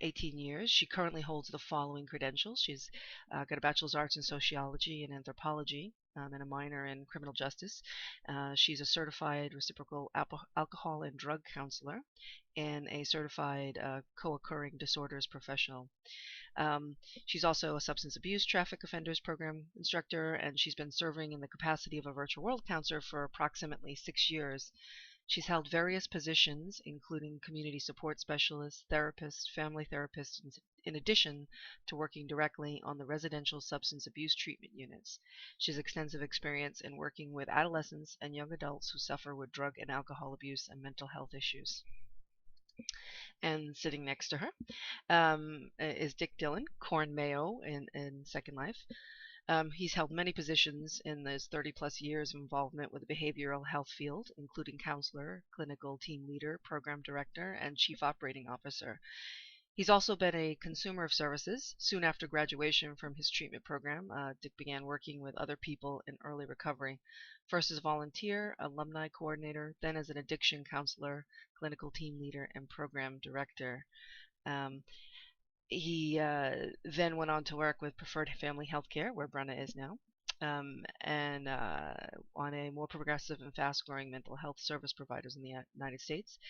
18 years. She currently holds the following credentials. She's got a bachelor's arts in sociology and anthropology and a minor in criminal justice. She's a certified reciprocal alcohol and drug counselor and a certified co-occurring disorders professional. She's also a substance abuse traffic offenders program instructor, and she's been serving in the capacity of a virtual world counselor for approximately 6 years. She's held various positions, including community support specialist, therapist, family therapist, in addition to working directly on the residential substance abuse treatment units. She has extensive experience in working with adolescents and young adults who suffer with drug and alcohol abuse and mental health issues. And sitting next to her is Dick Dillon, Coughran Mayo in Second Life. He's held many positions in his 30-plus years of involvement with the behavioral health field, including counselor, clinical team leader, program director, and chief operating officer. He's also been a consumer of services. Soon after graduation from his treatment program, Dick began working with other people in early recovery, first as a volunteer, alumni coordinator, then as an addiction counselor, clinical team leader, and program director. He then went on to work with Preferred Family Healthcare, where Brenna is now, and on a more progressive and fast-growing mental health service providers in the United States.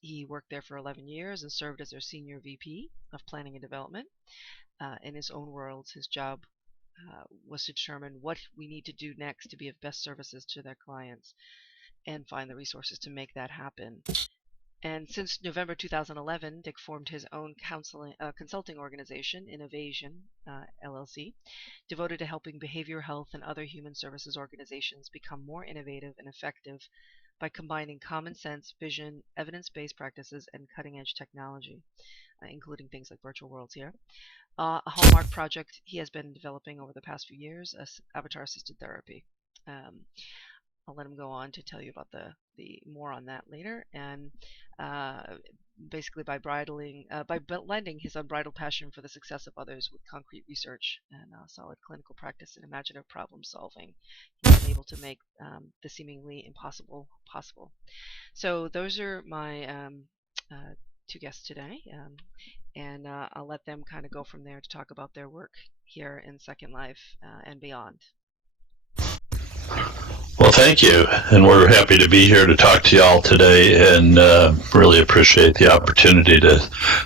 He worked there for 11 years and served as their senior VP of Planning and Development. In his own words, his job was to determine what we need to do next to be of best services to their clients and find the resources to make that happen. And since November 2011, Dick formed his own consulting organization, Innovation LLC, devoted to helping behavioral health and other human services organizations become more innovative and effective by combining common sense, vision, evidence-based practices, and cutting-edge technology, including things like virtual worlds here. A hallmark project he has been developing over the past few years, avatar-assisted therapy. I'll let him go on to tell you about the more on that later. And basically by blending his unbridled passion for the success of others with concrete research and solid clinical practice and imaginative problem solving, he's been able to make the seemingly impossible possible. So those are my two guests today, and I'll let them kind of go from there to talk about their work here in Second Life and beyond. Well, thank you, and we're happy to be here to talk to y'all today, and really appreciate the opportunity to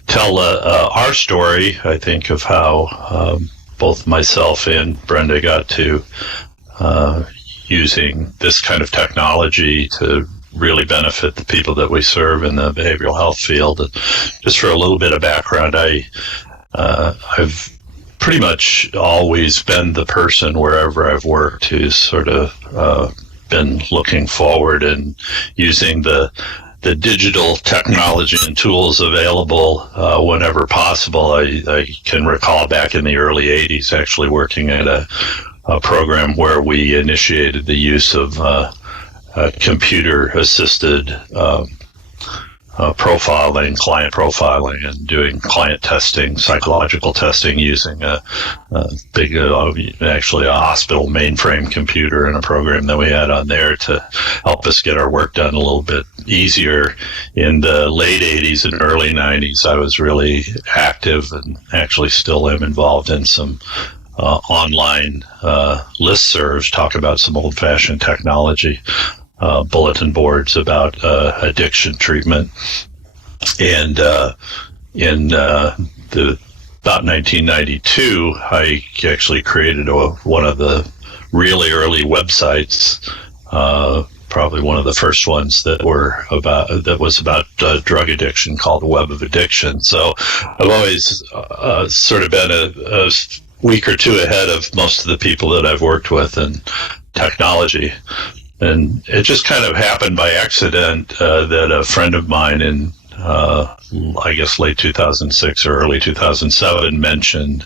tell our story, I think, of how both myself and Brenda got to using this kind of technology to really benefit the people that we serve in the behavioral health field. Just for a little bit of background, I've pretty much always been the person wherever I've worked who's sort of been looking forward and using the digital technology and tools available whenever possible. I can recall back in the early 80s actually working at a program where we initiated the use of computer-assisted profiling, client profiling, and doing client testing, psychological testing using a big, actually a hospital mainframe computer and a program that we had on there to help us get our work done a little bit easier. In the late 80s and early 90s, I was really active and actually still am involved in some online listservs, talk about some old-fashioned technology. Bulletin boards about addiction treatment, and in about 1992, I actually created one of the really early websites, probably one of the first ones that was about drug addiction, called the Web of Addiction. So I've always sort of been a week or two ahead of most of the people that I've worked with in technology. And it just kind of happened by accident that a friend of mine in, I guess, late 2006 or early 2007 mentioned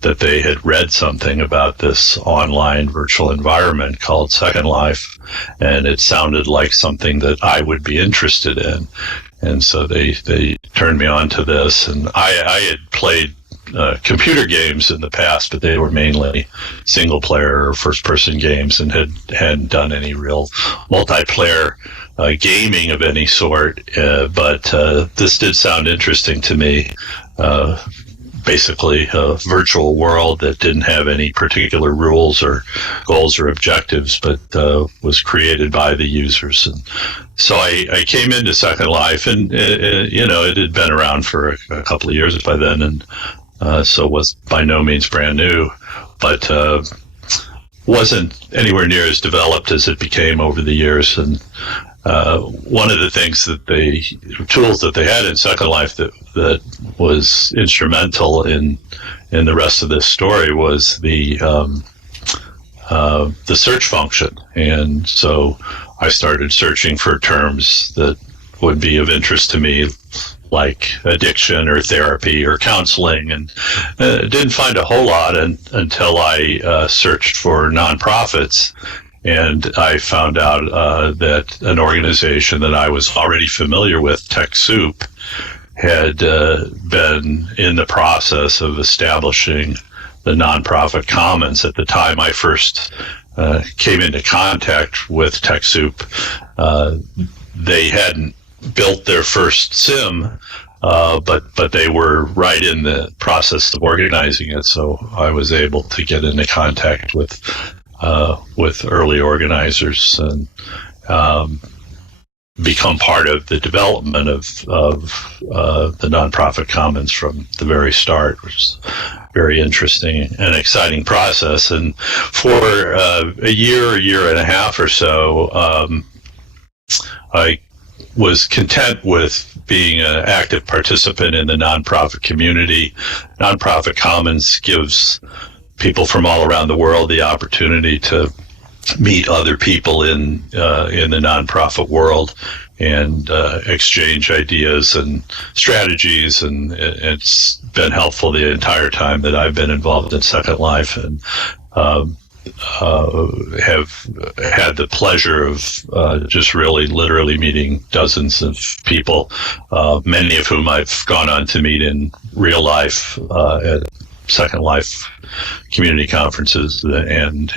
that they had read something about this online virtual environment called Second Life, and it sounded like something that I would be interested in. And so they turned me on to this, and I had played computer games in the past, but they were mainly single-player or first-person games and hadn't done any real multiplayer gaming of any sort. But this did sound interesting to me. basically a virtual world that didn't have any particular rules or goals or objectives, but was created by the users. And so I came into Second Life, and it had been around for a couple of years by then, and so was by no means brand new, but wasn't anywhere near as developed as it became over the years. And one of the things tools that they had in Second Life that was instrumental in the rest of this story was the search function. And so I started searching for terms that would be of interest to me, like addiction or therapy or counseling, and didn't find a whole lot until I searched for nonprofits. And I found out that an organization that I was already familiar with, TechSoup, had been in the process of establishing the nonprofit commons. At the time I first came into contact with TechSoup, they hadn't built their first SIM, but they were right in the process of organizing it. So I was able to get into contact with early organizers and become part of the development of the nonprofit commons from the very start, which is a very interesting and exciting process. And for a year and a half or so, I was content with being an active participant in the nonprofit community. Nonprofit Commons gives people from all around the world the opportunity to meet other people in the nonprofit world and exchange ideas and strategies, and it's been helpful the entire time that I've been involved in Second Life, and have had the pleasure of just really literally meeting dozens of people, many of whom I've gone on to meet in real life at Second Life community conferences, and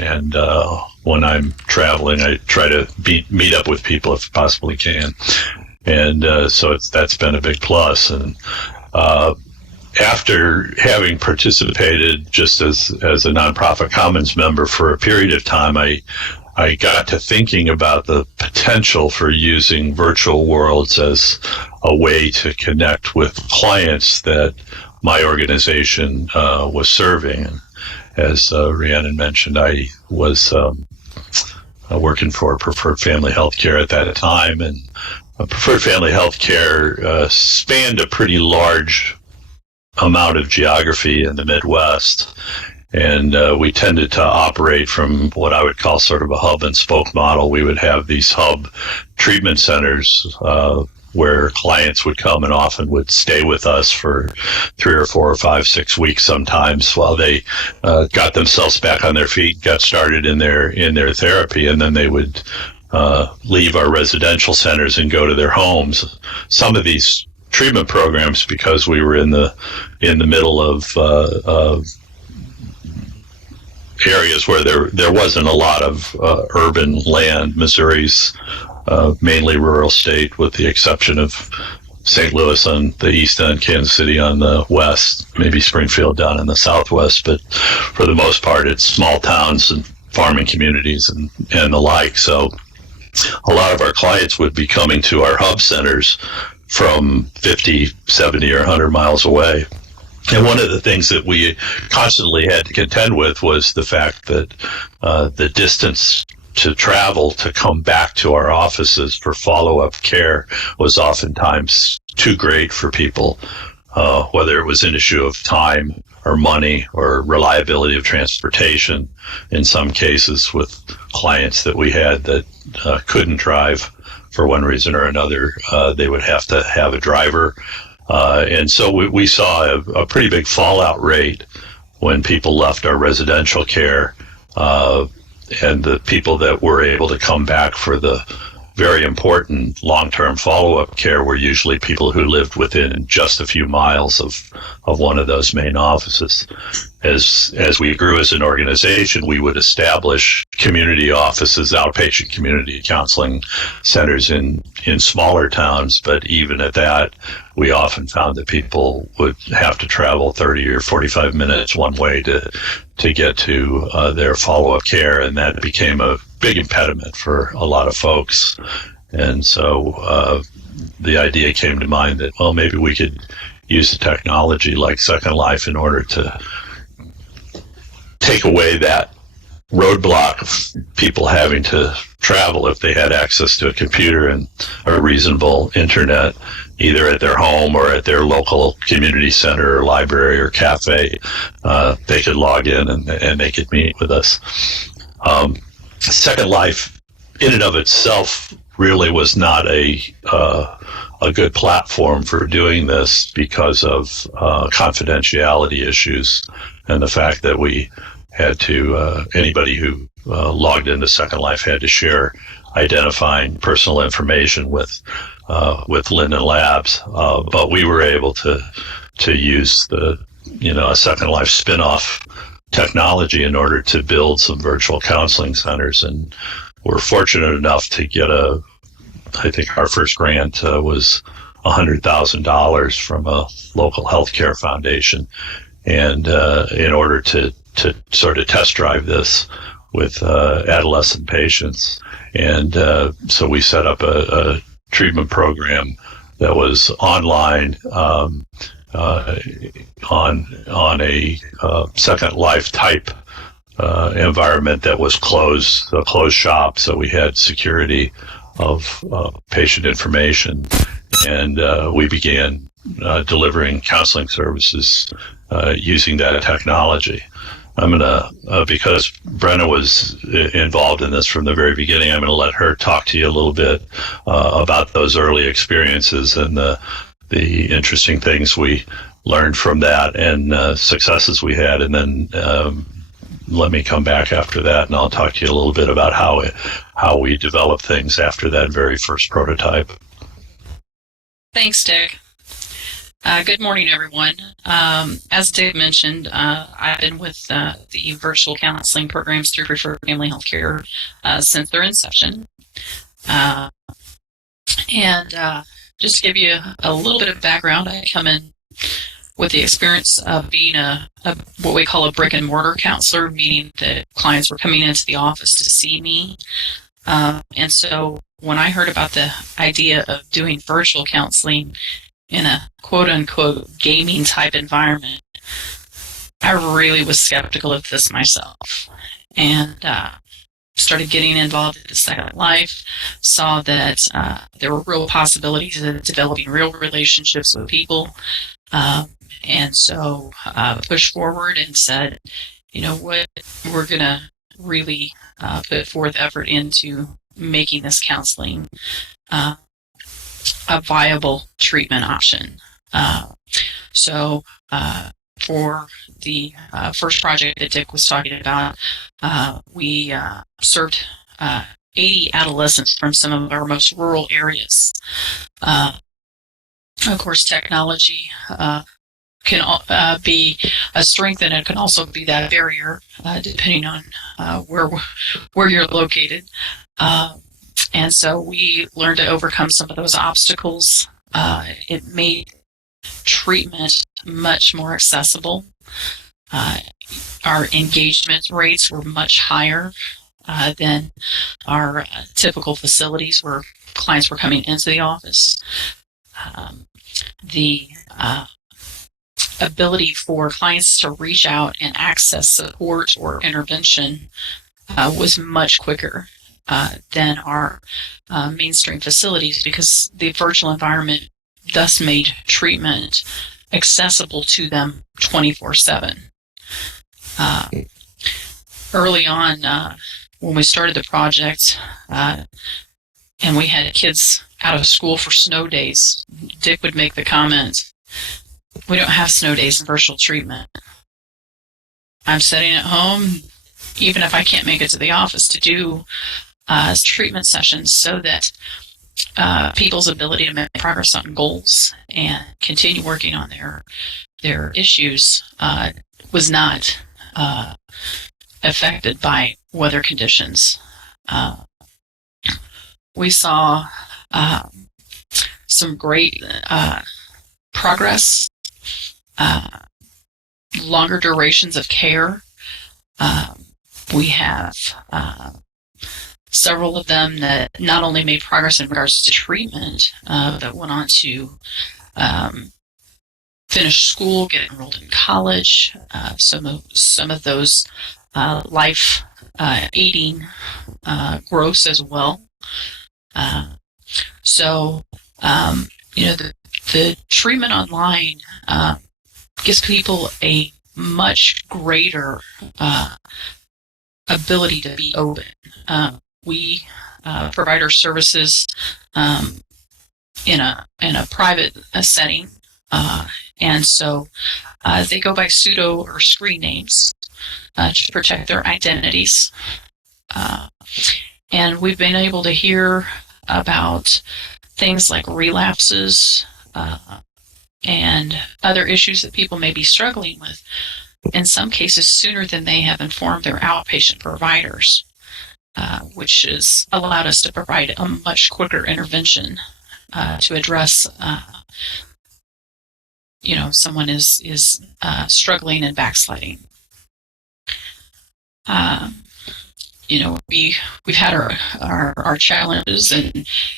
when I'm traveling, I try to meet up with people if I possibly can, and so that's been a big plus. And after having participated just as a nonprofit commons member for a period of time, I got to thinking about the potential for using virtual worlds as a way to connect with clients that my organization was serving. And as Rhiannon mentioned, I was working for Preferred Family Healthcare at that time, and Preferred Family Healthcare spanned a pretty large amount of geography in the Midwest, and we tended to operate from what I would call sort of a hub and spoke model. We would have these hub treatment centers where clients would come and often would stay with us for 3 or 4 or 5, 6 weeks sometimes while they got themselves back on their feet, got started in their therapy, and then they would leave our residential centers and go to their homes. Some of these treatment programs, because we were in the middle of areas where there wasn't a lot of urban land. Missouri's mainly rural state, with the exception of St. Louis on the east end, Kansas City on the west, maybe Springfield down in the southwest, but for the most part it's small towns and farming communities and the like. So a lot of our clients would be coming to our hub centers from 50, 70, or 100 miles away. And one of the things that we constantly had to contend with was the fact that the distance to travel to come back to our offices for follow-up care was oftentimes too great for people, whether it was an issue of time or money or reliability of transportation. In some cases with clients that we had that couldn't drive for one reason or another, they would have to have a driver. And so we saw a pretty big fallout rate when people left our residential care, and the people that were able to come back for the very important long-term follow-up care were usually people who lived within just a few miles of one of those main offices. As we grew as an organization, we would establish community offices, outpatient community counseling centers in smaller towns. But even at that, we often found that people would have to travel 30 or 45 minutes one way to get to their follow-up care, and that became a big impediment for a lot of folks. And so the idea came to mind that, well, maybe we could use the technology like Second Life in order to take away that roadblock of people having to travel if they had access to a computer and a reasonable internet, either at their home or at their local community center or library or cafe. They could log in and they could meet with us. Second Life, in and of itself, really was not a good platform for doing this because of confidentiality issues and the fact that we had to, anybody who logged into Second Life had to share identifying personal information with Linden Labs. But we were able to use a Second Life spin-off technology in order to build some virtual counseling centers. And we're fortunate enough to get I think our first grant was $100,000 from a local healthcare foundation. And in order to sort of test drive this with adolescent patients. And so we set up a treatment program that was online on a Second Life type environment that was a closed shop. So we had security of patient information. And we began delivering counseling services using that technology. I'm going to, because Brenna was involved in this from the very beginning, I'm going to let her talk to you a little bit about those early experiences and the interesting things we learned from that and successes we had. And then let me come back after that and I'll talk to you a little bit about how we developed things after that very first prototype. Thanks, Dick. Good morning, everyone. As Dick mentioned, I've been with the virtual counseling programs through Preferred Family Healthcare since their inception. And just to give you a little bit of background, I come in with the experience of being what we call a brick and mortar counselor, meaning that clients were coming into the office to see me. And so when I heard about the idea of doing virtual counseling in a quote-unquote gaming type environment, I really was skeptical of this myself, and started getting involved in the Second Life, saw that there were real possibilities of developing real relationships with people, and so pushed forward and said, you know what, we're going to really put forth effort into making this counseling a viable treatment option. So for the first project that Dick was talking about, we served 80 adolescents from some of our most rural areas. Of course, technology can be a strength, and it can also be that barrier, depending on where you're located. And so we learned to overcome some of those obstacles. It made treatment much more accessible. Our engagement rates were much higher than our typical facilities where clients were coming into the office. The ability for clients to reach out and access support or intervention was much quicker than our mainstream facilities, because the virtual environment thus made treatment accessible to them 24/7. Early on, when we started the project, and we had kids out of school for snow days, Dick would make the comment, "We don't have snow days in virtual treatment. I'm sitting at home, even if I can't make it to the office to do treatment sessions so that people's ability to make progress on goals and continue working on their issues was not affected by weather conditions. We saw some great progress, longer durations of care. We have several of them that not only made progress in regards to treatment, but went on to finish school, get enrolled in college. Some of those life aiding growths as well. The treatment online gives people a much greater ability to be open. We provide our services in a private setting, and so they go by pseudo or screen names to protect their identities. And we've been able to hear about things like relapses and other issues that people may be struggling with, in some cases sooner than they have informed their outpatient providers, which has allowed us to provide a much quicker intervention to address someone is struggling and backsliding. We've had our challenges,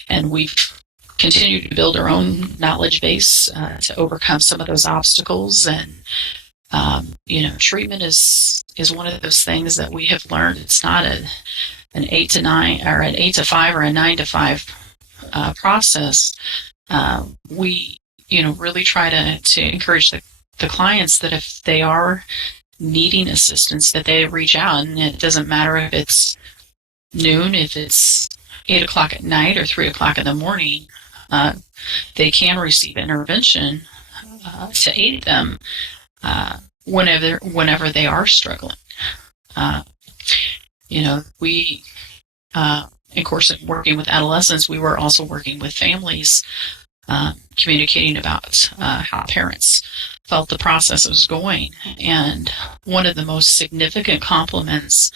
and we've continued to build our own knowledge base to overcome some of those obstacles. And treatment is one of those things that we have learned. It's not an 8 to 9 or an 8 to 5 or a 9 to 5 process. We really try to encourage the clients that if they are needing assistance, that they reach out, and it doesn't matter if it's noon, if it's 8 o'clock at night or 3 o'clock in the morning, they can receive intervention to aid them whenever they are struggling. We, of course, working with adolescents, we were also working with families, communicating about how parents felt the process was going. And one of the most significant compliments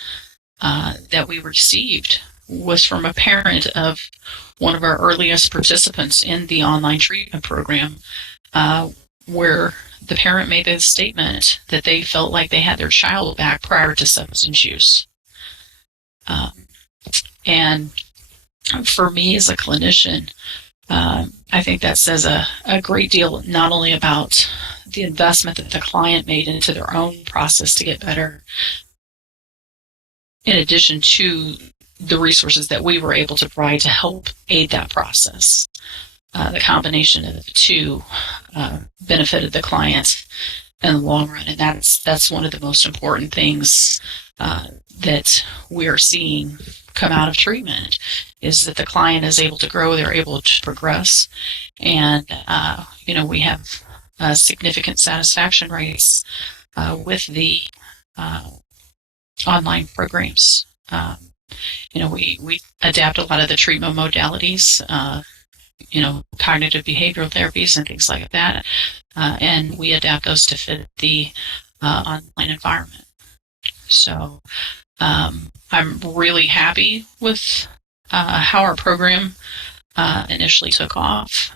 that we received was from a parent of one of our earliest participants in the online treatment program, where the parent made the statement that they felt like they had their child back prior to substance use. And for me as a clinician, I think that says a great deal, not only about the investment that the client made into their own process to get better, in addition to the resources that we were able to provide to help aid that process. The combination of the two benefited the client in the long run, and that's one of the most important things that we're seeing come out of treatment, is that the client is able to grow, they're able to progress, and we have significant satisfaction rates with the online programs. We adapt a lot of the treatment modalities, cognitive behavioral therapies and things like that, and we adapt those to fit the online environment. So I'm really happy with how our program initially took off,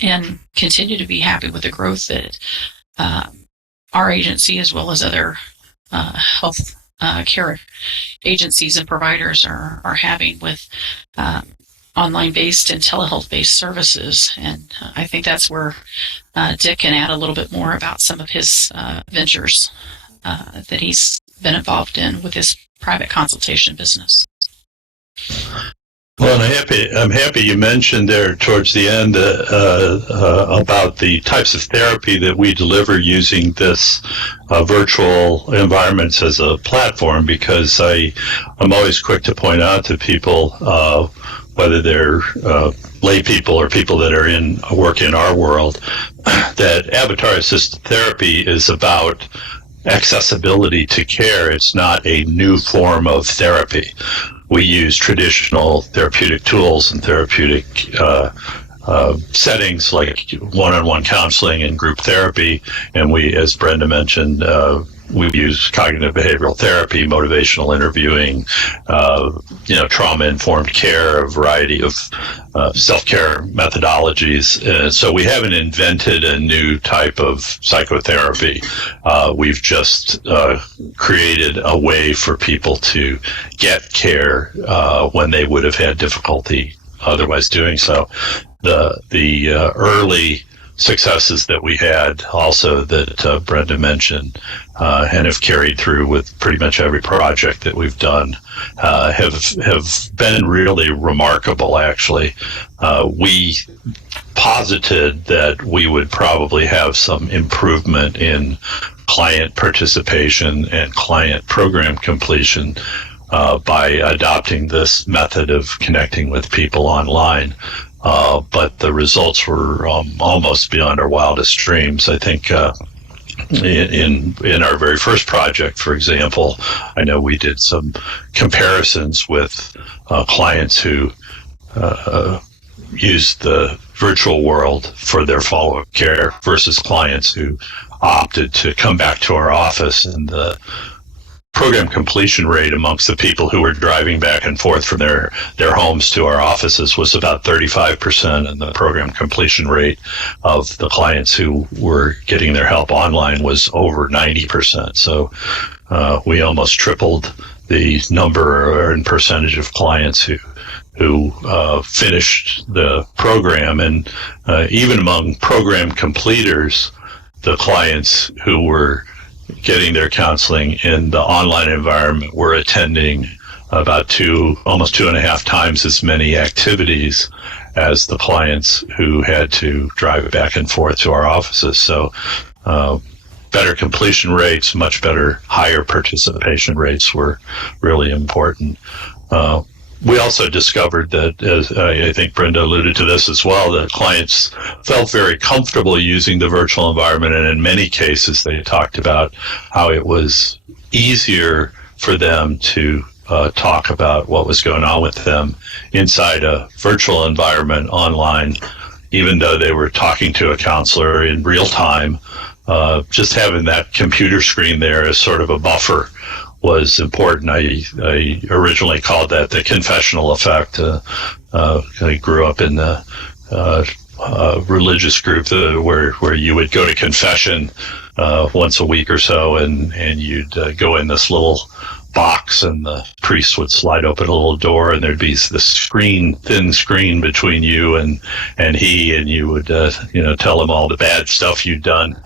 and continue to be happy with the growth that our agency, as well as other health care agencies and providers, are having with online-based and telehealth-based services. And I think that's where Dick can add a little bit more about some of his ventures that he's been involved in with his private consultation business. Well, I'm happy you mentioned there towards the end about the types of therapy that we deliver using this virtual environments as a platform, because I'm always quick to point out to people, whether they're lay people or people that are work in our world, that avatar-assisted therapy is about accessibility to care. It's not a new form of therapy. we use traditional therapeutic tools and therapeutic settings like one-on-one counseling and group therapy. And we, as Brenda mentioned, we use cognitive behavioral therapy, motivational interviewing, trauma-informed care, a variety of self-care methodologies. So we haven't invented a new type of psychotherapy. We've just created a way for people to get care when they would have had difficulty otherwise doing so. The early successes that we had also that Brenda mentioned and have carried through with pretty much every project that we've done have been really remarkable, actually. We posited that we would probably have some improvement in client participation and client program completion by adopting this method of connecting with people online. But the results were almost beyond our wildest dreams. I think in our very first project, for example, I know we did some comparisons with clients who used the virtual world for their follow-up care versus clients who opted to come back to our office, and the program completion rate amongst the people who were driving back and forth from their homes to our offices was about 35%, and the program completion rate of the clients who were getting their help online was over 90%. So we almost tripled the number and percentage of clients who finished the program. And even among program completers, the clients who were getting their counseling in the online environment were attending about almost 2.5 times as many activities as the clients who had to drive back and forth to our offices. So better completion rates, much better, higher participation rates were really important. We also discovered that, as I think Brenda alluded to this as well, that clients felt very comfortable using the virtual environment, and in many cases they talked about how it was easier for them to talk about what was going on with them inside a virtual environment online, even though they were talking to a counselor in real time. Just having that computer screen there as sort of a buffer was important. I originally called that the confessional effect. I grew up in the religious group where you would go to confession once a week or so, and you'd go in this little box, and the priest would slide open a little door, and there'd be this thin screen between you and he, and you would tell him all the bad stuff you'd done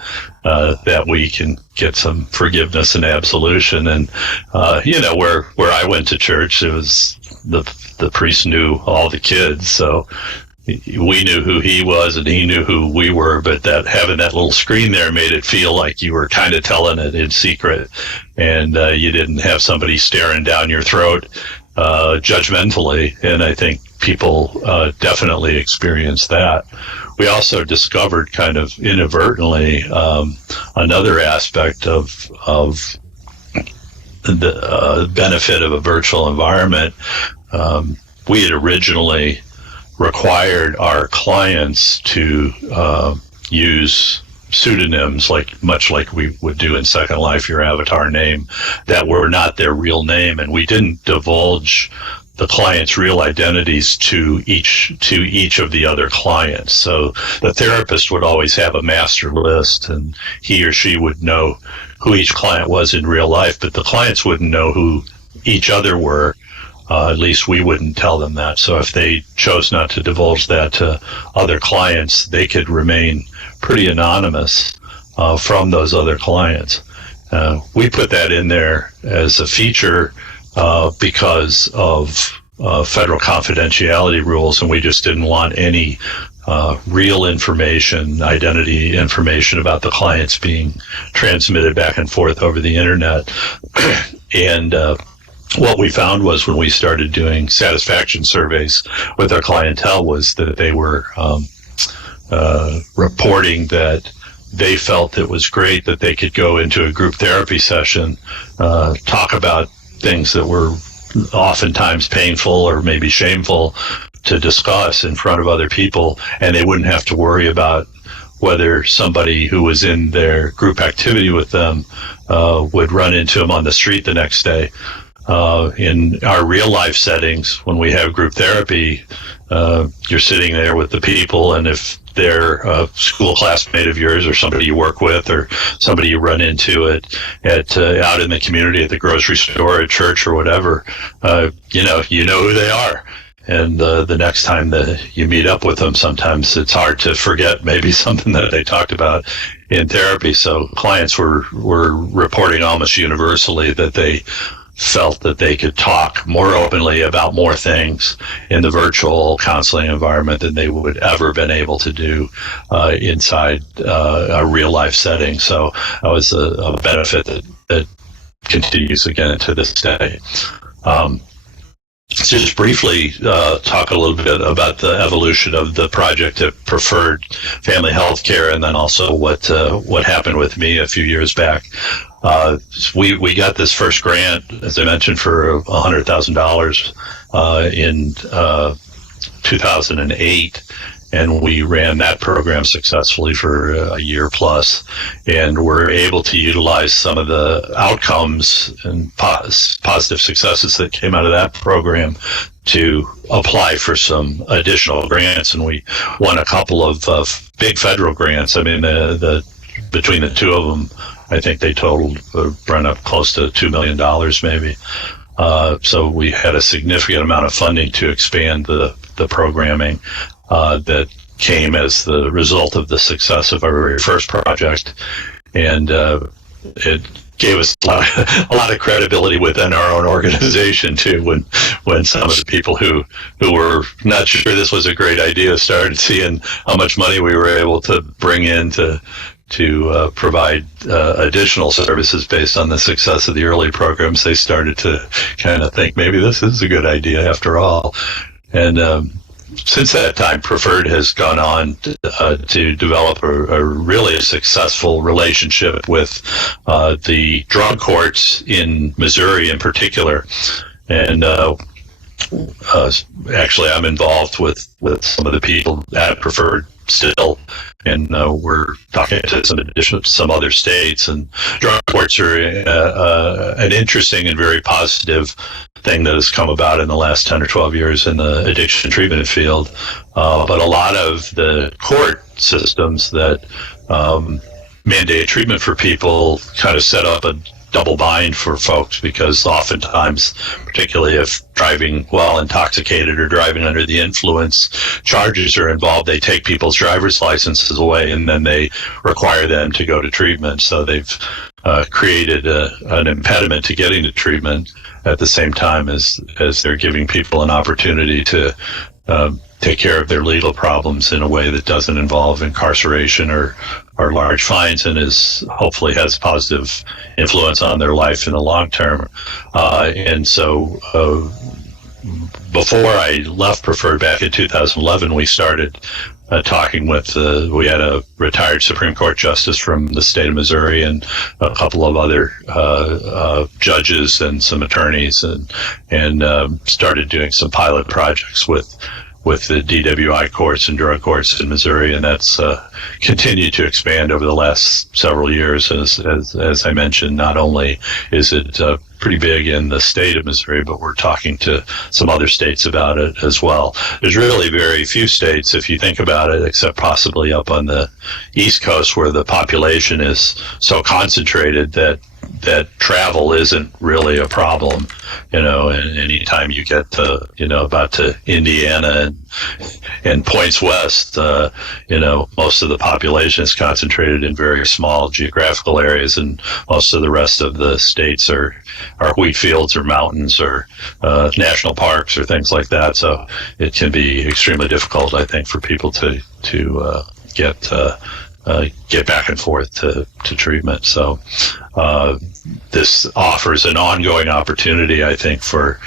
that week and get some forgiveness and absolution. And where I went to church, it was the priest knew all the kids, so we knew who he was and he knew who we were, but that having that little screen there made it feel like you were kind of telling it in secret, and you didn't have somebody staring down your throat judgmentally. And I think people definitely experienced that. We also discovered, kind of inadvertently, another aspect of the benefit of a virtual environment. We had originally required our clients to use pseudonyms, much like we would do in Second Life, your avatar name, that were not their real name, and we didn't divulge the client's real identities to each of the other clients. So the therapist would always have a master list, and he or she would know who each client was in real life, but the clients wouldn't know who each other were. At least we wouldn't tell them that. So if they chose not to divulge that to other clients, they could remain pretty anonymous from those other clients. We put that in there as a feature because of federal confidentiality rules, and we just didn't want any real information, identity information about the clients being transmitted back and forth over the internet. And what we found was, when we started doing satisfaction surveys with our clientele, was that they were reporting that they felt it was great that they could go into a group therapy session, talk about things that were oftentimes painful or maybe shameful to discuss in front of other people, and they wouldn't have to worry about whether somebody who was in their group activity with them would run into them on the street the next day. In our real life settings, when we have group therapy, you're sitting there with the people, and if they're a school classmate of yours or somebody you work with or somebody you run into at out in the community at the grocery store, at church or whatever, you know who they are. And the next time that you meet up with them, sometimes it's hard to forget maybe something that they talked about in therapy. So clients were reporting almost universally that they felt that they could talk more openly about more things in the virtual counseling environment than they would ever been able to do inside a real life setting. So that was a benefit that continues again to this day. Just briefly talk a little bit about the evolution of the project at Preferred Family Healthcare, and then also what happened with me a few years back. We got this first grant, as I mentioned, for $100,000 in 2008. And we ran that program successfully for a year plus, and were able to utilize some of the outcomes and positive successes that came out of that program to apply for some additional grants. And we won a couple of big federal grants. I mean, between the two of them, I think they totaled run up close to $2 million maybe. So we had a significant amount of funding to expand the programming that came as the result of the success of our very first project. And it gave us a lot of credibility within our own organization too, when some of the people who were not sure this was a great idea started seeing how much money we were able to bring in to provide additional services based on the success of the early programs. They started to kind of think maybe this is a good idea after all. And since that time, Preferred has gone on to develop a really successful relationship with the drug courts in Missouri in particular. And actually, I'm involved with some of the people at Preferred still, and we're talking to some other states. And drug courts are an interesting and very positive thing that has come about in the last 10 or 12 years in the addiction treatment field. But a lot of the court systems that mandate treatment for people kind of set up a double bind for folks, because oftentimes, particularly if driving while intoxicated or driving under the influence charges are involved, they take people's driver's licenses away and then they require them to go to treatment. So they've created an impediment to getting to treatment at the same time as they're giving people an opportunity to take care of their legal problems in a way that doesn't involve incarceration or large fines, and hopefully has positive influence on their life in the long term. And so before I left Preferred back in 2011, we started talking with, we had a retired Supreme Court justice from the state of Missouri and a couple of other judges and some attorneys, and started doing some pilot projects with the DWI courts and drug courts in Missouri, and that's continued to expand over the last several years. As I mentioned, not only is it pretty big in the state of Missouri, but we're talking to some other states about it as well. There's really very few states, if you think about it, except possibly up on the East Coast, where the population is so concentrated that travel isn't really a problem, and anytime you get to, about to Indiana and points west, most of the population is concentrated in very small geographical areas, and most of the rest of the states are wheat fields or mountains or national parks or things like that. So it can be extremely difficult, I think, for people to get back and forth to treatment. So this offers an ongoing opportunity, I think, for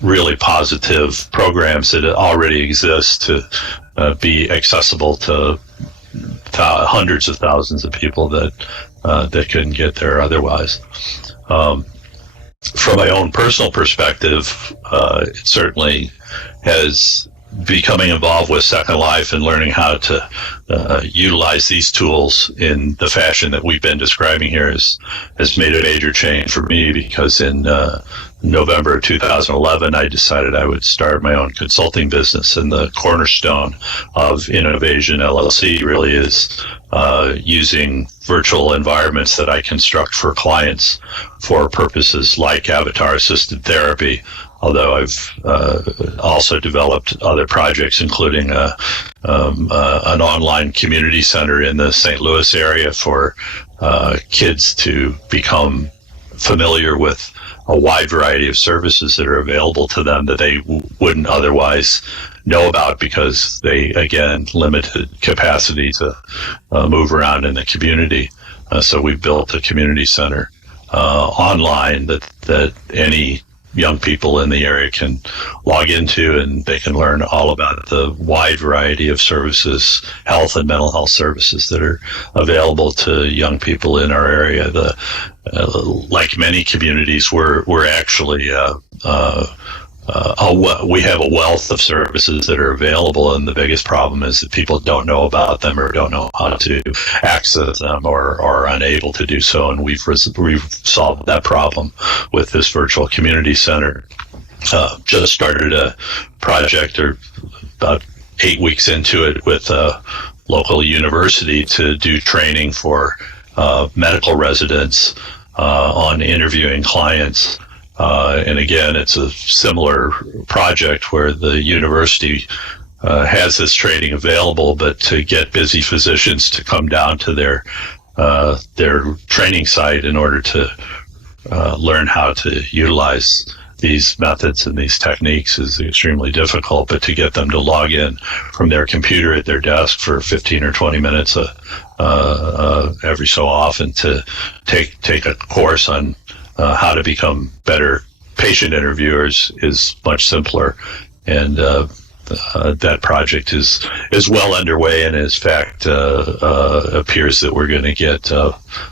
really positive programs that already exist to be accessible to hundreds of thousands of people that couldn't get there otherwise. from my own personal perspective, it certainly has becoming involved with Second Life and learning how to utilize these tools in the fashion that we've been describing here has made a major change for me, because in November of 2011, I decided I would start my own consulting business, and the cornerstone of Innovation LLC really is using virtual environments that I construct for clients for purposes like avatar-assisted therapy, although I've also developed other projects, including an online community center in the St. Louis area for kids to become familiar with a wide variety of services that are available to them that they wouldn't otherwise know about, because they, again, limited capacity to move around in the community. So we built a community center online that any young people in the area can log into, and they can learn all about the wide variety of services, health and mental health services that are available to young people in our area. Like many communities, we're actually we have a wealth of services that are available, and the biggest problem is that people don't know about them or don't know how to access them, or are unable to do so. And we've solved that problem with this virtual community center. Just started a project, or about 8 weeks into it, with a local university to do training for medical residents on interviewing clients. And again, it's a similar project where the university has this training available, but to get busy physicians to come down to their training site in order to learn how to utilize these methods and these techniques is extremely difficult. But to get them to log in from their computer at their desk for 15 or 20 minutes every so often to take a course on how to become better patient interviewers is much simpler. And that project is well underway, and in fact appears that we're going to get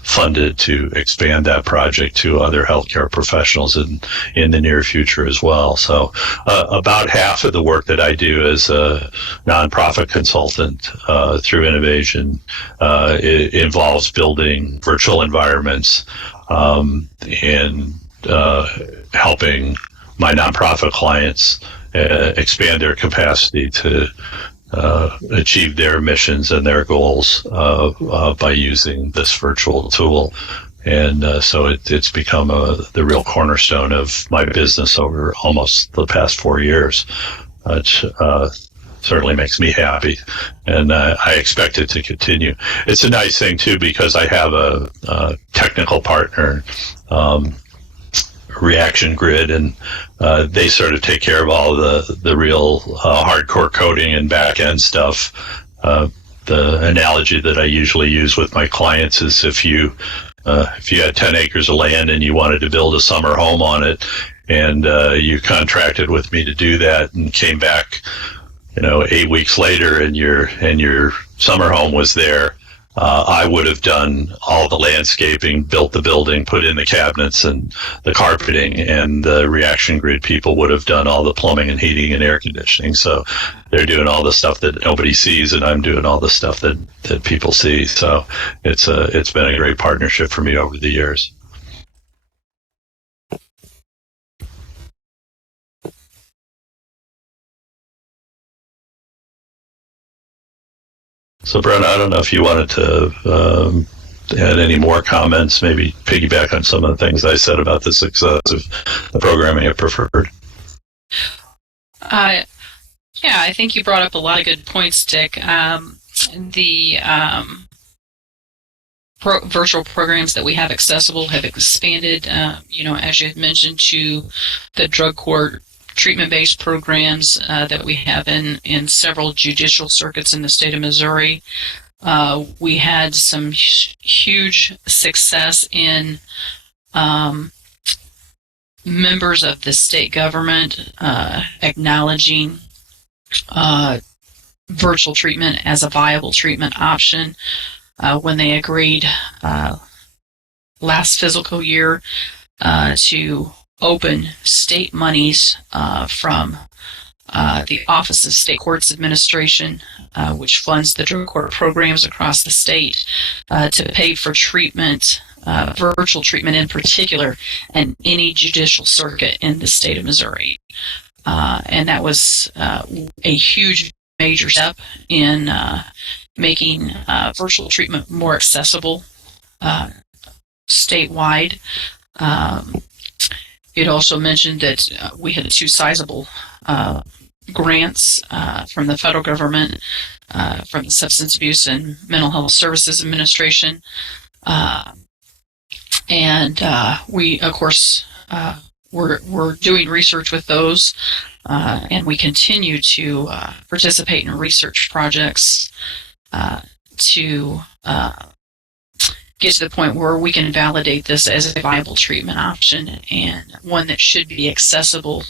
funded to expand that project to other healthcare professionals in the near future as well. So about half of the work that I do as a nonprofit consultant through Innovation it involves building virtual environments and helping my nonprofit clients expand their capacity to achieve their missions and their goals by using this virtual tool. And so it's become the real cornerstone of my business over almost the past 4 years, which certainly makes me happy, and I expect it to continue. It's a nice thing too, because I have a technical partner, Reaction Grid, and they sort of take care of all the real hardcore coding and back end stuff. The analogy that I usually use with my clients is if you had 10 acres of land and you wanted to build a summer home on it, and you contracted with me to do that, and came back 8 weeks later and your summer home was there, I would have done all the landscaping, built the building, put in the cabinets and the carpeting, and the Reaction Grid people would have done all the plumbing and heating and air conditioning. So they're doing all the stuff that nobody sees, and I'm doing all the stuff that people see. So it's been a great partnership for me over the years. So, Brent, I don't know if you wanted to add any more comments, maybe piggyback on some of the things I said about the success of the programming at Preferred. Yeah, I think you brought up a lot of good points, Dick. The virtual programs that we have accessible have expanded, as you had mentioned, to the drug court treatment-based programs that we have in several judicial circuits in the state of Missouri. We had some huge success in members of the state government acknowledging virtual treatment as a viable treatment option when they agreed last fiscal year to open state monies from the Office of State Courts Administration, which funds the drug court programs across the state, to pay for treatment, virtual treatment in particular, and any judicial circuit in the state of Missouri. And that was a huge, major step in making virtual treatment more accessible statewide. It also mentioned that we had 2 sizable grants from the federal government, from the Substance Abuse and Mental Health Services Administration. And we, of course, we're doing research with those, and we continue to participate in research projects to get to the point where we can validate this as a viable treatment option and one that should be accessible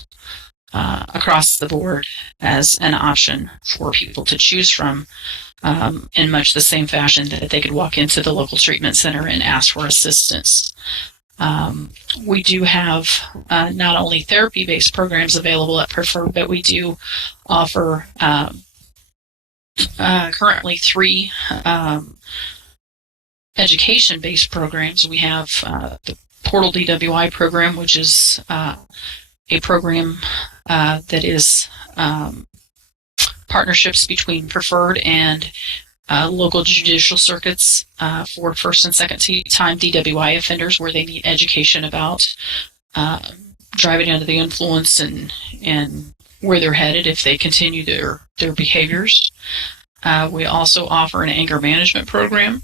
across the board as an option for people to choose from, in much the same fashion that they could walk into the local treatment center and ask for assistance. We do have not only therapy-based programs available at Preferred, but we do offer currently 3 education-based programs. We have the Portal DWI program, which is a program that is partnerships between Preferred and local judicial circuits for first and second time DWI offenders, where they need education about driving under the influence and where they're headed if they continue their behaviors. We also offer an anger management program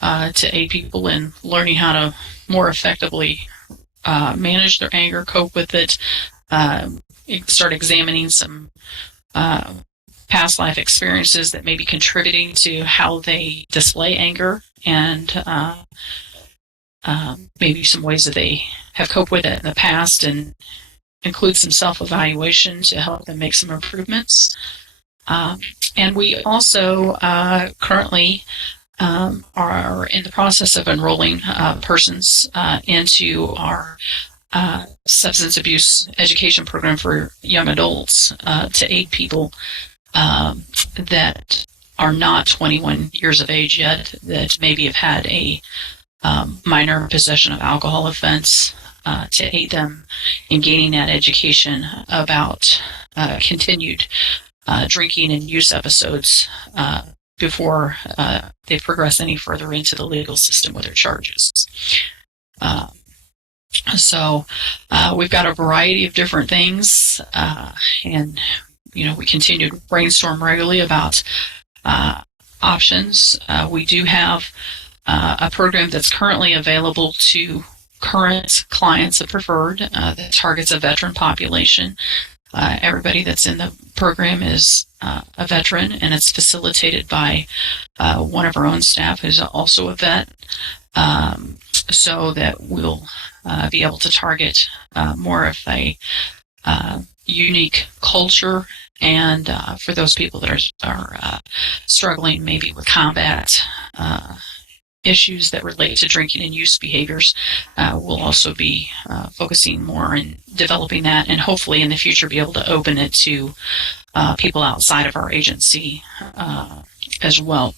to aid people in learning how to more effectively manage their anger, cope with it, start examining some past life experiences that may be contributing to how they display anger, and maybe some ways that they have coped with it in the past, and include some self-evaluation to help them make some improvements. And we also currently are in the process of enrolling persons into our substance abuse education program for young adults to aid people that are not 21 years of age yet, that maybe have had a minor possession of alcohol offense, to aid them in gaining that education about continued drinking and use episodes before they progress any further into the legal system with their charges. So we've got a variety of different things, and we continue to brainstorm regularly about options. We do have a program that's currently available to current clients of Preferred that targets a veteran population. Everybody that's in the program is a veteran, and it's facilitated by one of our own staff who's also a vet, so that we'll be able to target more of a unique culture, and for those people that are struggling maybe with combat issues that relate to drinking and use behaviors, we'll also be focusing more on developing that, and hopefully in the future be able to open it to people outside of our agency as well.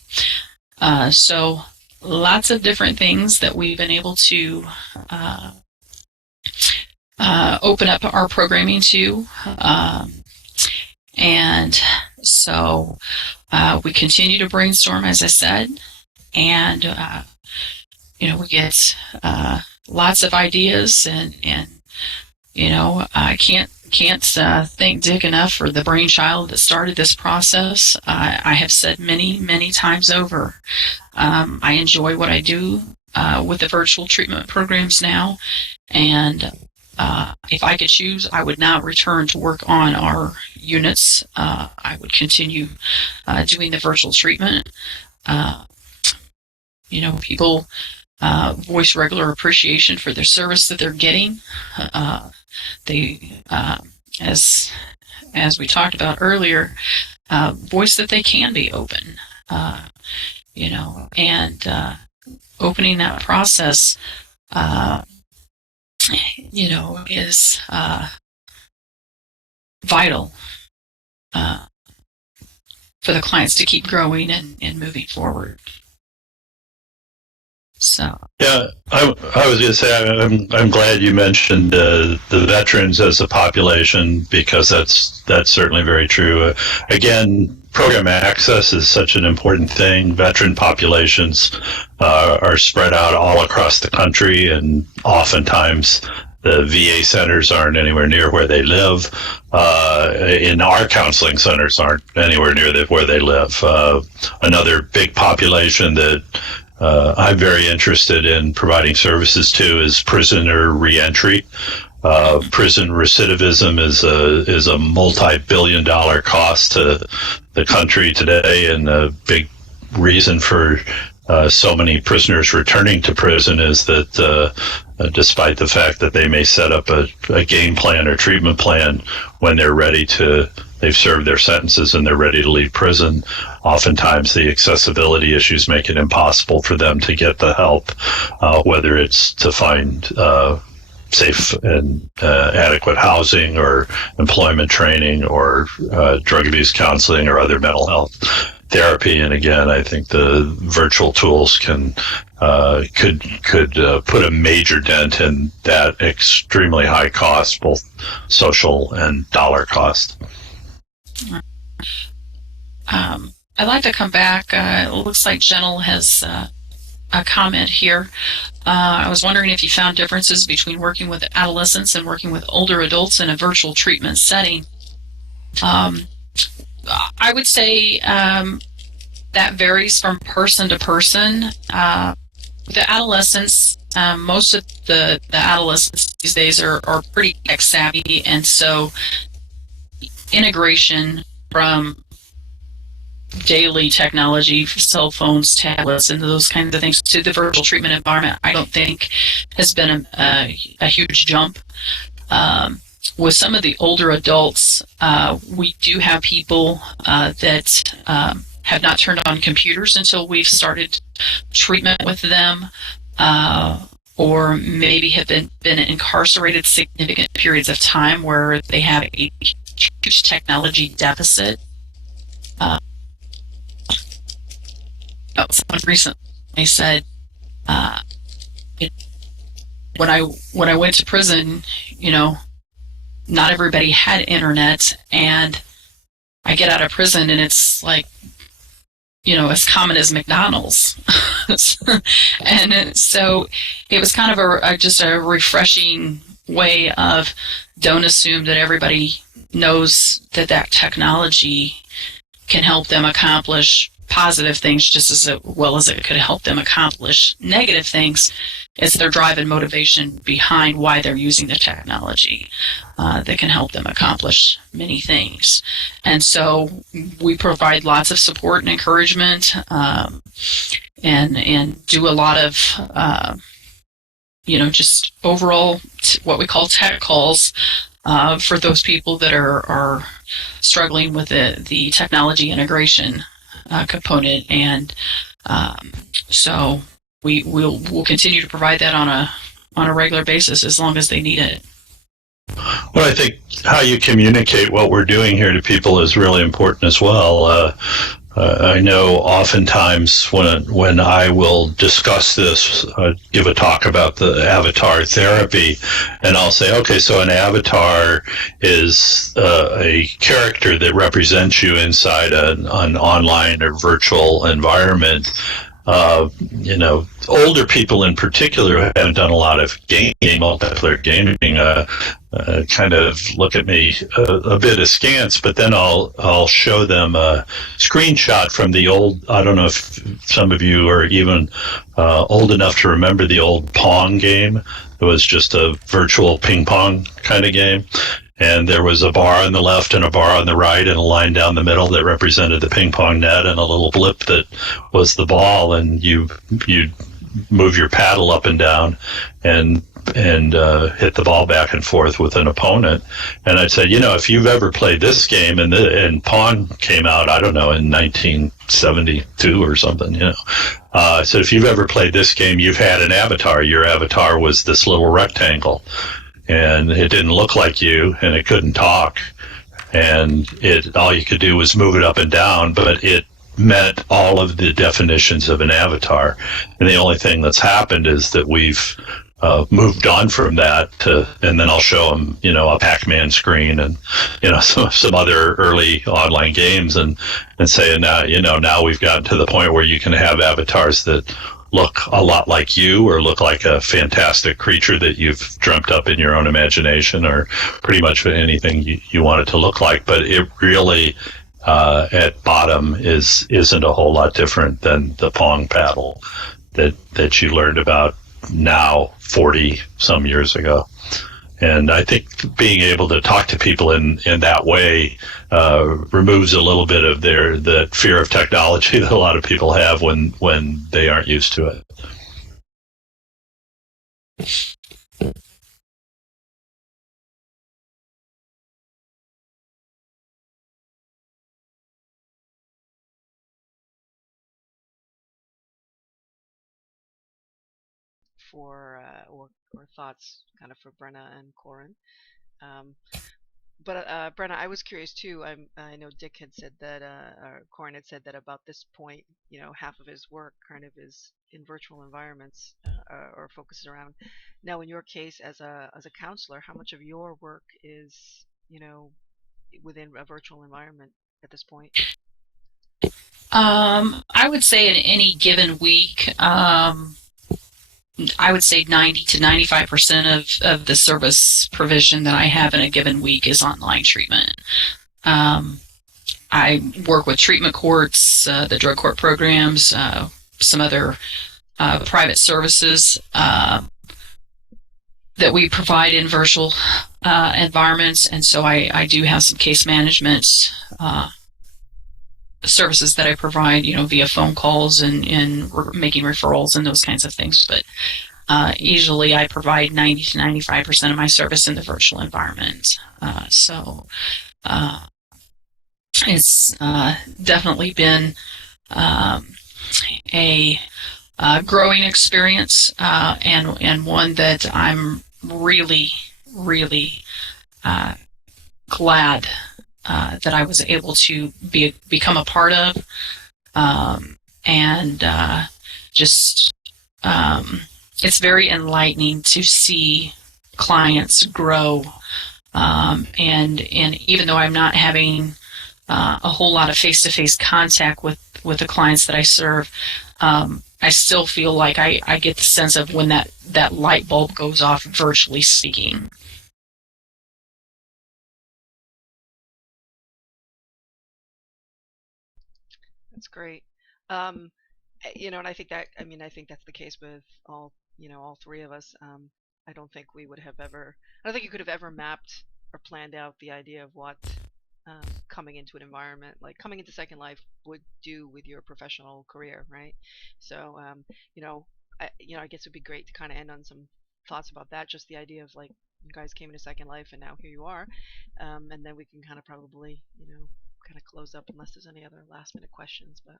So lots of different things that we've been able to open up our programming to, and so we continue to brainstorm, as I said, and we get lots of ideas, and I can't thank Dick enough for the brainchild that started this process. I have said many times over, I enjoy what I do with the virtual treatment programs now, and if I could choose, I would not return to work on our units. I would continue doing the virtual treatment. People voice regular appreciation for their service that they're getting. They, as we talked about earlier, voice that they can be open, and opening that process is vital for the clients to keep growing and moving forward. So yeah, I was going to say I'm glad you mentioned the veterans as a population, because that's certainly very true. Again, program access is such an important thing. Veteran populations are spread out all across the country, and oftentimes the VA centers aren't anywhere near where they live. In our counseling centers aren't anywhere near where they live. Another big population that I'm very interested in providing services to is prisoner reentry. Prison recidivism is a multi-billion-dollar cost to the country today, and a big reason for so many prisoners returning to prison is that despite the fact that they may set up a game plan or treatment plan when they've served their sentences and they're ready to leave prison, oftentimes the accessibility issues make it impossible for them to get the help, whether it's to find safe and adequate housing or employment training or drug abuse counseling or other mental health therapy. And again, I think the virtual tools could put a major dent in that extremely high cost, both social and dollar cost. I'd like to come back. It looks like Jenel has a comment here. I was wondering if you found differences between working with adolescents and working with older adults in a virtual treatment setting. I would say that varies from person to person. The adolescents, most of the adolescents these days are pretty tech savvy, and so integration from daily technology, cell phones, tablets, and those kinds of things to the virtual treatment environment, I don't think has been a huge jump. With some of the older adults, we do have people that have not turned on computers until we've started treatment with them, or maybe have been incarcerated significant periods of time where they have a huge technology deficit. Someone recently said, when I went to prison, not everybody had internet, and I get out of prison and it's like, as common as McDonald's. And so it was kind of just a refreshing way of, don't assume that everybody knows that technology can help them accomplish positive things just as well as it could help them accomplish negative things. It's their drive and motivation behind why they're using the technology that can help them accomplish many things. And so we provide lots of support and encouragement, and do a lot of just overall what we call tech calls for those people that are struggling with the technology integration component. And so we'll continue to provide that on a regular basis as long as they need it. Well, I think how you communicate what we're doing here to people is really important as well. I know oftentimes when I will discuss this, give a talk about the avatar therapy, and I'll say, okay, so an avatar is a character that represents you inside an online or virtual environment. Older people in particular who haven't done a lot of multiplayer gaming, kind of look at me a bit askance, but then I'll show them a screenshot from the old, I don't know if some of you are even old enough to remember the old Pong game. It was just a virtual ping pong kind of game. And there was a bar on the left and a bar on the right and a line down the middle that represented the ping pong net and a little blip that was the ball. And you move your paddle up and down and hit the ball back and forth with an opponent. And I'd say, if you've ever played this game, and Pong came out, I don't know, in 1972 or something, so if you've ever played this game, you've had an avatar. Your avatar was this little rectangle. and it didn't look like you, and it couldn't talk, and it all you could do was move it up and down, but it met all of the definitions of an avatar. And the only thing that's happened is that we've moved on from that and then I'll show them, a Pac-Man screen and, some other early online games and say, now we've gotten to the point where you can have avatars that look a lot like you or look like a fantastic creature that you've dreamt up in your own imagination or pretty much anything you want it to look like. But it really, at bottom, isn't a whole lot different than the Pong paddle that you learned about now 40 some years ago. And I think being able to talk to people in that way removes a little bit of the fear of technology that a lot of people have when they aren't used to it. For or thoughts kind of for Brenna and Corin. But Brenna, I was curious too. I know Dick had said that, or Corin had said that about this point, half of his work kind of is in virtual environments or focuses around. Now, in your case, as a counselor, how much of your work is, within a virtual environment at this point? I would say in any given week, I would say 90 to 95% of the service provision that I have in a given week is online treatment. I work with treatment courts, the drug court programs, some other private services that we provide in virtual environments. And so I do have some case management services that I provide, via phone calls and making referrals and those kinds of things. But usually I provide 90 to 95% of my service in the virtual environment. So it's definitely been a growing experience and one that I'm really, really glad that I was able to become a part of, and just it's very enlightening to see clients grow, and even though I'm not having a whole lot of face-to-face contact with the clients that I serve, I still feel like I get the sense of when that light bulb goes off, virtually speaking. That's great. And I think I think that's the case with all three of us. I don't think we would have ever, I don't think you could have ever mapped or planned out the idea of what coming into an environment, like coming into Second Life, would do with your professional career, right? So, I guess it would be great to kind of end on some thoughts about that. Just the idea of like you guys came into Second Life and now here you are, and then we can kind of probably, kind of close up unless there's any other last minute questions, but.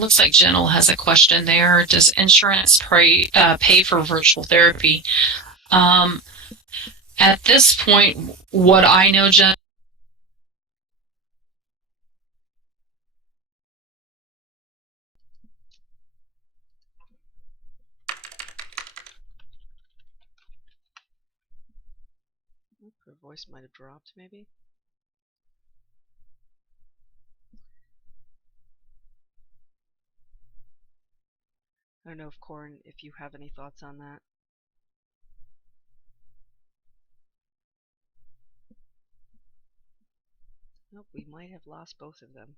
Looks like Jenel has a question there. Does insurance pay for virtual therapy? At this point, what I know, Jen. Her voice might have dropped, maybe. I don't know if Corin, if you have any thoughts on that. Nope, we might have lost both of them.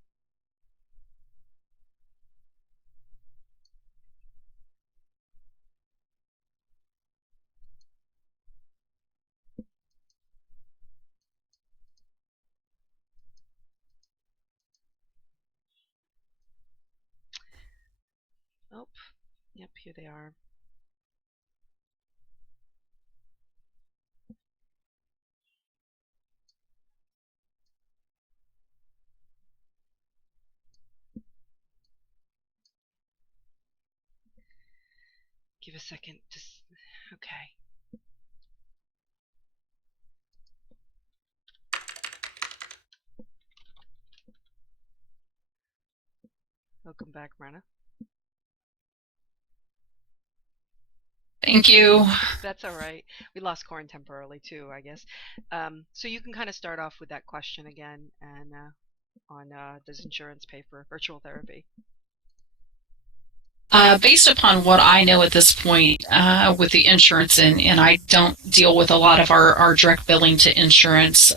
Oh, yep, here they are. give a second. Okay. Welcome back, Brenna. Thank you. That's all right. We lost Corin temporarily too, I guess. So you can kind of start off with that question again, and on does insurance pay for virtual therapy? Based upon what I know at this point with the insurance, and I don't deal with a lot of our direct billing to insurance,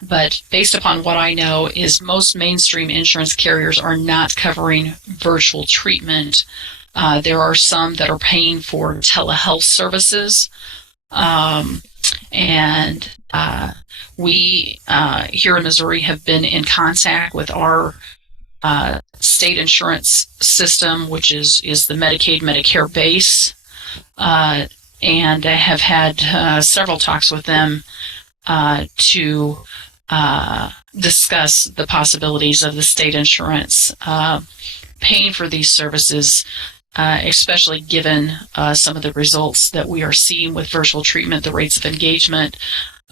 but based upon what I know is most mainstream insurance carriers are not covering virtual treatment. There are some that are paying for telehealth services. And we here in Missouri have been in contact with our state insurance system, which is the Medicaid, Medicare base, and I have had several talks with them to discuss the possibilities of the state insurance paying for these services, especially given some of the results that we are seeing with virtual treatment, the rates of engagement,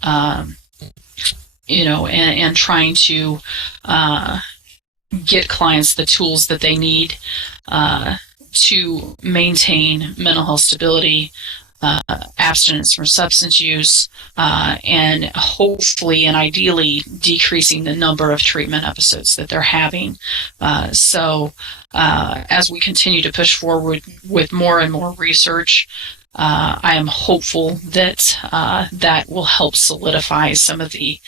and trying to get clients the tools that they need to maintain mental health stability, abstinence from substance use, and hopefully and ideally decreasing the number of treatment episodes that they're having. So as we continue to push forward with more and more research, I am hopeful that that will help solidify some of the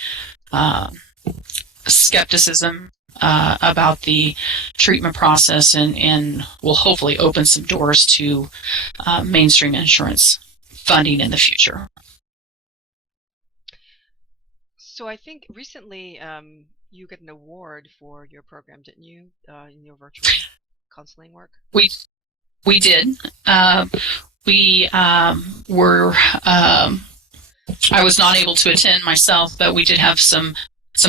skepticism about the treatment process and will hopefully open some doors to mainstream insurance funding in the future. So I think recently you got an award for your program, didn't you, in your virtual counseling work? We did. We were. I was not able to attend myself, but we did have some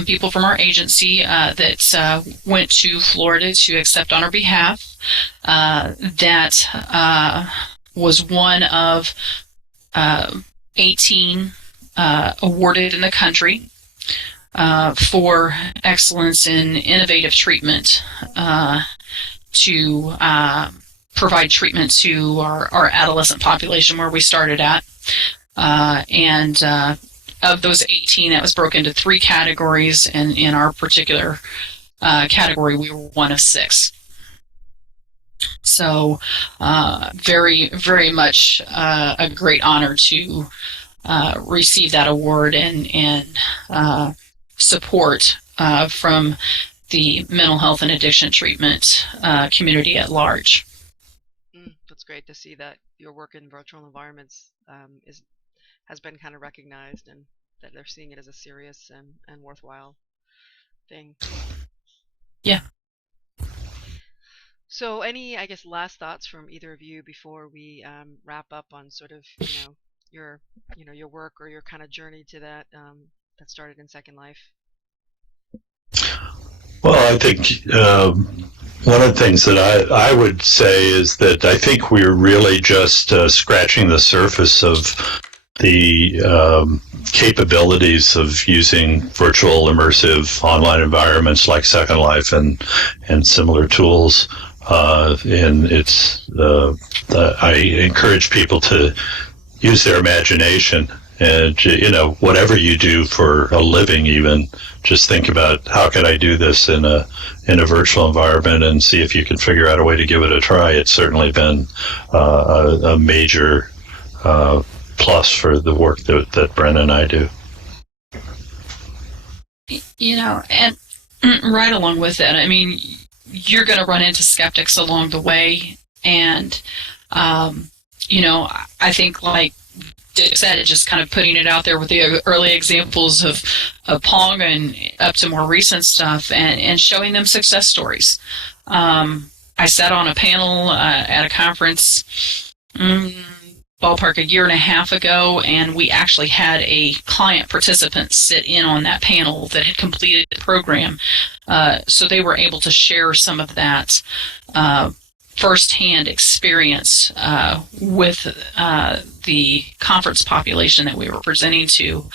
people from our agency that went to Florida to accept on our behalf. That was one of 18 awarded in the country for excellence in innovative treatment to provide treatment to our adolescent population where we started at. And of those 18, that was broken into 3 categories, and in our particular category, we were one of 6. So very, very much a great honor to receive that award and support from the mental health and addiction treatment community at large. That's great to see that your work in virtual environments has been kind of recognized, and that they're seeing it as a serious and worthwhile thing. Yeah. So any, I guess, last thoughts from either of you before we wrap up on sort of, your work or your kind of journey to that that started in Second Life? Well, I think one of the things that I would say is that I think we're really just scratching the surface of the capabilities of using virtual immersive online environments like Second Life and similar tools. And it's I encourage people to use their imagination, and whatever you do for a living, even just think about how can I do this in a virtual environment, and see if you can figure out a way to give it a try. It's certainly been a major plus for the work that Brenna and I do. And right along with that, I mean, you're going to run into skeptics along the way, and I think, like Dick said, just kind of putting it out there with the early examples of Pong and up to more recent stuff, and showing them success stories. I sat on a panel at a conference ballpark a year and a half ago, and we actually had a client participant sit in on that panel that had completed the program. So they were able to share some of that firsthand experience with the conference population that we were presenting to.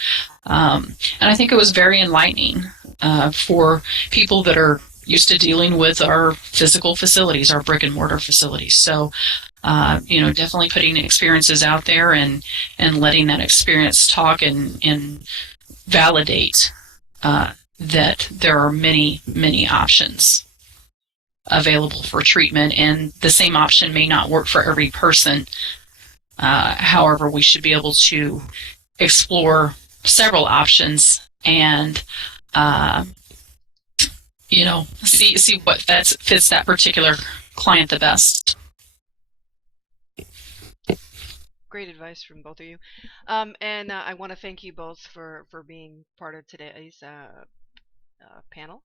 And I think it was very enlightening for people that are used to dealing with our physical facilities, our brick and mortar facilities. So, definitely putting experiences out there and letting that experience talk and validate that there are many, many options available for treatment, and the same option may not work for every person. However, we should be able to explore several options and see what fits that particular client the best. Great advice from both of you. And I want to thank you both for being part of today's panel.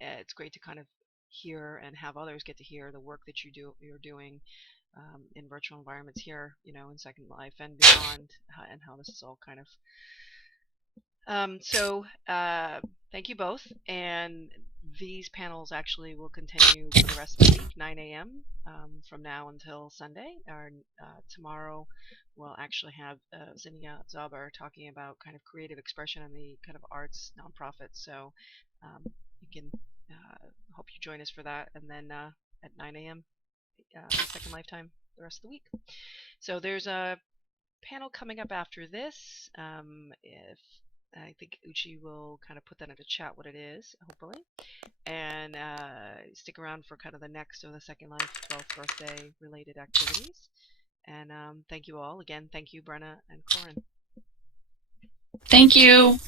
It's great to kind of hear and have others get to hear the work that you're doing in virtual environments here, in Second Life and beyond, and how this is all kind of. Thank you both. And these panels actually will continue for the rest of the week, 9 a.m. From now until Sunday. Tomorrow we'll actually have Zinnia Zauber talking about kind of creative expression and the kind of arts nonprofit. So you can hope you join us for that. And then at 9 a.m. Second Lifetime the rest of the week. So there's a panel coming up after this. If I think Uchi will kind of put that into chat what it is, hopefully. And stick around for kind of the next of the Second Life 12th birthday related activities. And thank you all. Again, thank you, Brenna and Coughran. Thank you.